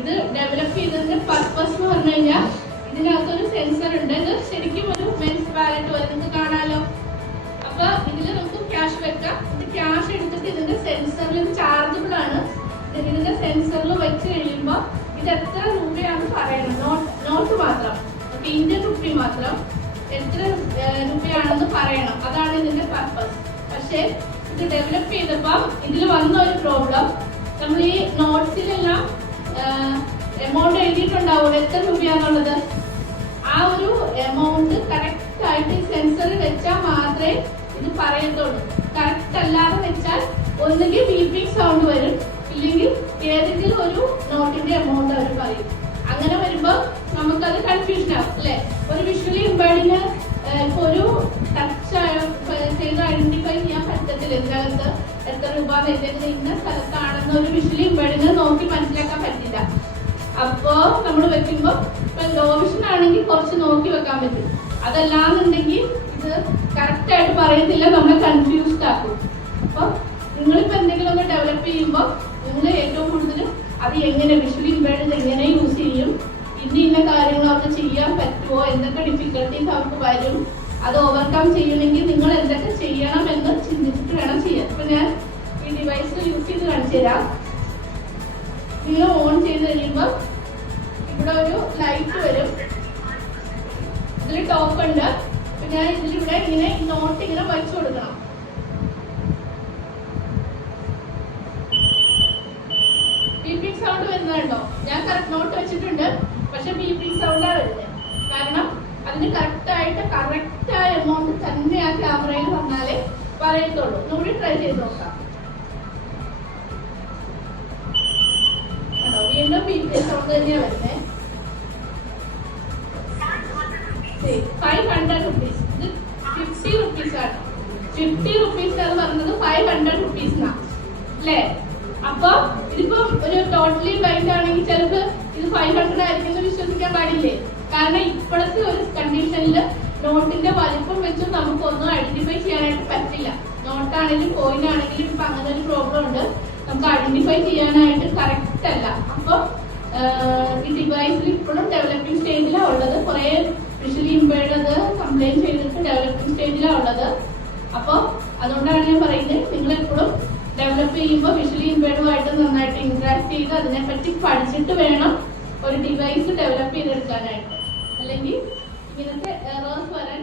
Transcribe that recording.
ഇത് ഡെവലപ്പ് ചെയ്തതിന്റെ പർപ്പസ് എന്ന് പറഞ്ഞു കഴിഞ്ഞാൽ ഇതിനകത്തൊരു സെൻസർ ഉണ്ട്. ഇത് ശരിക്കും ഒരു മെൻസ് വാലറ്റ് പോലെ നിങ്ങൾക്ക് കാണാലോ. അപ്പൊ ഇതിൽ നമുക്ക് ക്യാഷ് വെക്കാം. ഇത് ക്യാഷ് എടുത്തിട്ട് ഇതിന്റെ സെൻസറിൽ ഇത് ചാർജബിൾ ആണ്. ഇതിന്റെ സെൻസറിൽ വെച്ച് കഴിയുമ്പോൾ ഇത് എത്ര രൂപയാണെന്ന് പറയണം. നോട്ട് മാത്രം, ഇന്ത്യൻ റുപ്പി മാത്രം എത്ര രൂപയാണെന്ന് പറയണം. അതാണ് ഇതിന്റെ പർപ്പസ്. പക്ഷെ ഇത് ഡെവലപ്പ് ചെയ്തപ്പോൾ ഇതിൽ വന്ന ഒരു പ്രോബ്ലം, നമ്മൾ ഈ നോട്ട്സിലെല്ലാം എമൗണ്ട് എഴുതിയിട്ടുണ്ടാവും എത്ര രൂപയാന്നുള്ളത്. ആ ഒരു എമൗണ്ട് കറക്റ്റ് ആയിട്ട് സെൻസറിൽ വെച്ചാൽ മാത്രമേ ഇത് പറയത്തുള്ളൂ. കറക്റ്റ് അല്ലാതെ വെച്ചാൽ ഒന്നുകിൽ ബീപ്പിംഗ് സൗണ്ട് വരും, ഇല്ലെങ്കിൽ ഏതെങ്കിലും ഒരു നോട്ടിന്റെ എമൗണ്ട് അവർ പറയും. അങ്ങനെ വരുമ്പോൾ നമുക്കത് കൺഫ്യൂഷൻ ആവും അല്ലെ. ഒരു വിഷ്വലി ഇമ്പേർഡിന് ഇപ്പൊ ഒരു ടച്ച് ചെയ്ത് ഐഡന്റിഫൈ ചെയ്യാൻ പറ്റത്തില്ല ഇതിനകത്ത് എത്ര രൂപ വരുന്നത് ഇന്ന സ്ഥലത്താണെന്ന് ഒരു വിഷ്വലി ഇമ്പേർഡിന് നോക്കി മനസ്സിലാക്കാൻ പറ്റില്ല. അപ്പോ നമ്മൾ വെക്കുമ്പോ ഇപ്പൊ ലോ വിഷൻ ആണെങ്കിൽ കുറച്ച് നോക്കി വെക്കാൻ പറ്റും. അതല്ലാന്നുണ്ടെങ്കിൽ ഇത് കറക്റ്റ് ആയിട്ട് പറയത്തില്ല, നമ്മളെ കൺഫ്യൂസ്ഡ് ആക്കും. അപ്പൊ നിങ്ങളിപ്പോ എന്തെങ്കിലും ഒന്ന് ഡെവലപ്പ് ചെയ്യുമ്പോൾ നിങ്ങൾ ഏറ്റവും കൂടുതൽ അത് എങ്ങനെ വിഷ്വലി ഇമ്പേർഡ് എങ്ങനെ യൂസ് ചെയ്യും, ഇന്ന കാര്യങ്ങൾ അവർക്ക് ചെയ്യാൻ പറ്റുമോ, എന്തൊക്കെ ഡിഫിക്കൽട്ടീസ് അവർക്ക് വരും, അത് ഓവർകം ചെയ്യണമെങ്കിൽ നിങ്ങൾ എന്തൊക്കെ ചെയ്യണം എന്ന് ചിന്തിച്ചിട്ട് വേണം ചെയ്യാൻ. ഇപ്പൊ ഞാൻ ഈ ഡിവൈസ് യൂസ് ചെയ്ത് കാണിച്ചു തരാം. നിങ്ങൾ ഓൺ ചെയ്ത് കഴിയുമ്പോൾ ഇവിടെ ഒരു ലൈറ്റ് വരും. ഇതിൽ ടോപ്പ് ഉണ്ട്. അപ്പൊ ഞാൻ ഇതിലിവിടെ ഇങ്ങനെ നോട്ട് ഇങ്ങനെ വച്ചു കൊടുക്കണം. ബീപ്പിംഗ് സൗണ്ട് വരുന്നുണ്ടോ? ഞാൻ കറക്റ്റ് നോട്ട് വെച്ചിട്ടുണ്ട്, പക്ഷെ ബീപ്പിംഗ് സൗണ്ടാണ് വരുന്നത്. കാരണം അതിന് കറക്റ്റായ എമൗണ്ട് തന്നെ ആ ക്യാമറയിൽ വന്നാലേ പറയത്തുള്ളൂ. ഒന്നുകൂടി ട്രൈ ചെയ്ത് നോക്കാം. വീണ്ടും ബീപ്പിംഗ് സൗണ്ട് തന്നെയാണ് വരുന്നത്. 500 rupees. ഇത് 50 rupees ആണ്. 50 rupees എന്ന് പറഞ്ഞത് 500 rupees അല്ലേ? അപ്പൊ ഇതിപ്പോ ഒരു ടോട്ടലി ബൈൻഡ് ആണെങ്കിൽ ചിലപ്പോൾ ഇത് 500 ആയിരിക്കും വിശ്വസിക്കാൻ പാടില്ലേ. കാരണം ഇപ്പോഴത്തെ ഒരു കണ്ടീഷനിൽ നോട്ടിന്റെ വലിപ്പം വെച്ച് നമുക്കൊന്നും ഐഡന്റിഫൈ ചെയ്യാനായിട്ട് പറ്റില്ല. നോട്ടാണെങ്കിലും കോയിൻ ആണെങ്കിലും ഇപ്പൊ അങ്ങനെ ഒരു പ്രോബ്ലം ഉണ്ട്, നമുക്ക് ഐഡന്റിഫൈ ചെയ്യാനായിട്ട് കറക്റ്റ് അല്ല. അപ്പൊ ഈ ഡിവൈസിൽ ഇപ്പോഴും ഡെവലപ്പിംഗ് സ്റ്റേജിലാണ് ഉള്ളത്. കുറെ വിഷ്വലി ഇമ്പേർഡ് കംപ്ലൈന്റ് ചെയ്തിട്ട് ഡെവലപ്പിംഗ് ഡിസ്പ്ലേയിലാണ് ഉള്ളത്. അപ്പോൾ അതുകൊണ്ടാണ് ഞാൻ പറയുന്നത്, നിങ്ങൾ എപ്പോഴും ഡെവലപ്പ് ചെയ്യുമ്പോൾ വിഷ്വലി ഇംപേർഡുമായിട്ട് നന്നായിട്ട് ഇന്ററാക്ട് ചെയ്ത് അതിനെപ്പറ്റി പഠിച്ചിട്ട് വേണം ഒരു ഡിവൈസ് ഡെവലപ്പ് ചെയ്തെടുക്കാനായിട്ട്. അല്ലെങ്കിൽ ഇങ്ങനത്തെ എറേഴ്സ് വരാൻ